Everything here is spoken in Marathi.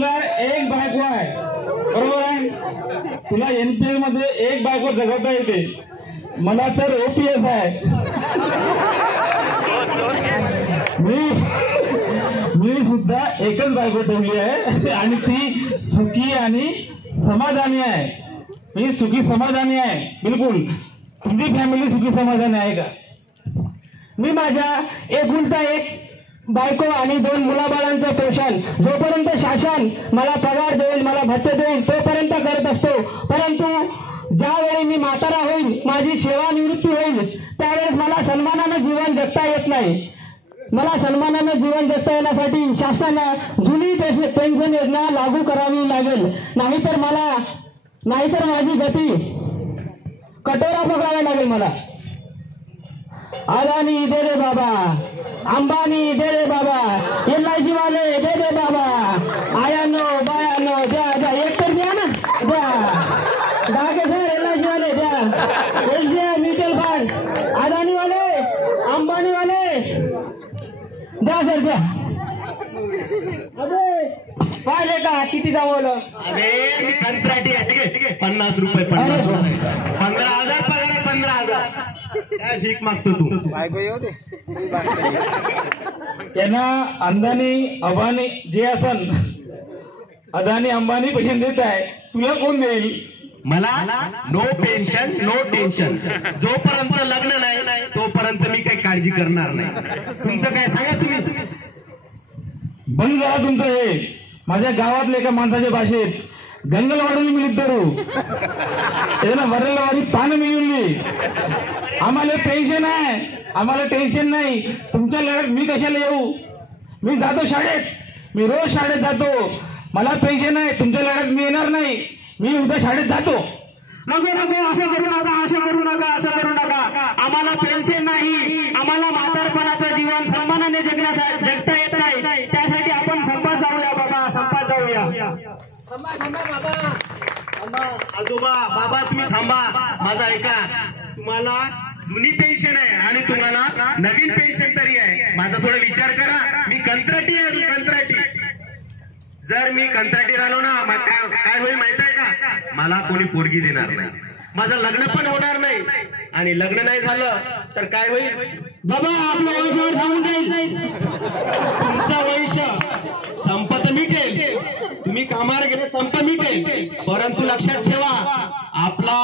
तुला एक बायको आहे, बरोबर आहे? तुला NPL मध्ये एक बायको जगवता येते, मला तर OPS आहे. मी सुद्धा एकच बायको ठेवली आहे आणि ती सुखी आणि समाधानी आहे. मी सुखी समाधानी आहे बिलकुल. तुमची फॅमिली सुखी समाधानी आहे का? मी माझ्या एकुलता एक बायको आणि 2 मुलाबाळांचं पोषण जोपर्यंत शासन मला पगार देईल, मला भत्ते देईल, तोपर्यंत करत असतो. परंतु ज्यावेळी मी म्हातारा होईल, माझी सेवानिवृत्ती होईल, त्यावेळेस मला सन्मानानं जीवन जगता येत नाही. मला सन्मानानं जीवन जगता येण्यासाठी शासनानं जुनी पेन्शन योजना लागू करावी लागेल, नाहीतर माझी गती कटोरा पकडावा लागेल मला. अदानी दे दे बाबा, अंबानी दे दे बाबा, LIC वाले दे दे बाबा, आयानो बायानो द्या द्या, एक तर द्या ना, द्या डाके सर, LIC वाले द्या, SBI म्युच्युअल फंड, अदानी वाले, अंबानी वाले द्या सर द्या. पाहिले का किती जमवलं? अरे मी कंत्राटी आहे, ठीक आहे, 50 रुपये 15,000 पगार आहे, 15,000 काय भीक मागतो तू? त्यांना अंदानी अंबानी जे असन, अदानी अंबानी पैसे देत आहे, तुला कोण देईल? मला नो पेन्शन नो टेन्शन. जोपर्यंत लग्न नाही तोपर्यंत मी काही काळजी करणार नाही. तुमचं काय सांगा तुम्ही? बंद झाला तुमचं हे. माझ्या गावातल्या एका माणसाच्या भाषेत गंगलवाडी मिळत धरू ना, वरलवाडी पान मिळवली. आम्हाला पेन्शन आहे, आम्हाला टेन्शन नाही. तुमच्या लढ्यात मी कशाला येऊ? मी जातो शाळेत, मी रोज शाळेत जातो, मला पेन्शन आहे. तुमच्या लढ्यात मी येणार नाही, मी उद्या शाळेत जातो. नको नको, असं करू नका, असं करू नका, असं करू नका. आम्हाला पेन्शन नाही, आम्हाला म्हातारपणाचं जीवन सन्मानाने जगता येत नाही. त्यासाठी आपण संपात जाऊया बाबा, संपात जाऊया. आजोबा बाबा तुम्ही थांबा, माझा ऐका. तुम्हाला जुनी पेन्शन आहे आणि तुम्हाला नवीन पेन्शन तरी आहे. माझा थोडा विचार करा. मी कंत्राटी आहे, कंत्राटी. जर मी कंत्राटी राहिलो ना, काय होईल माहित आहे का? मला कोणी पोरगी देणार नाही, माझं लग्न पण होणार नाही. आणि लग्न नाही झालं तर काय होईल बाबा? आपल्या वंशावर थांबून जाईल. तुमचा वंश संपत मिटेल, तुम्ही कामावर गेले संप मिटेल. परंतु लक्षात ठेवा, आपला